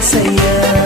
say yeah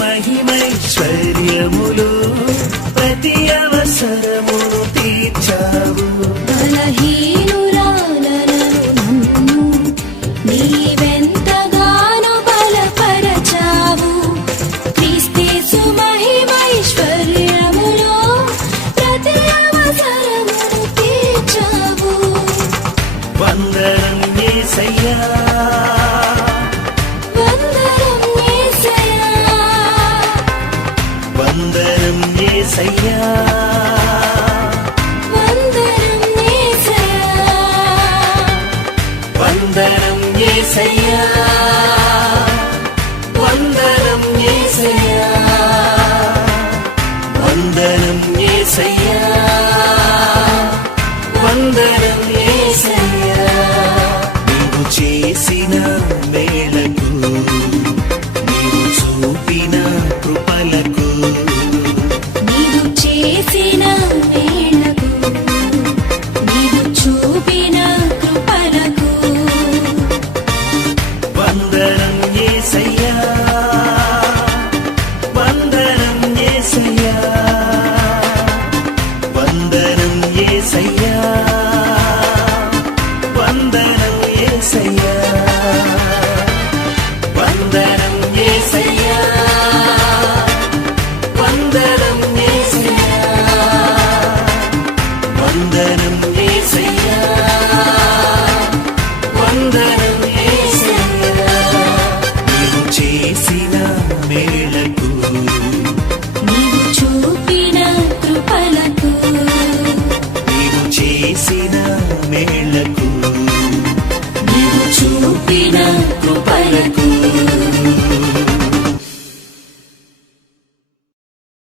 మహిమైశ్వర్యములు வந்தரும் ஏசையா வந்தரும் ஏசையா வந்தரும் ஏசையா வந்தரும் ஏசையா வந்தரும் ஏசையா அந்த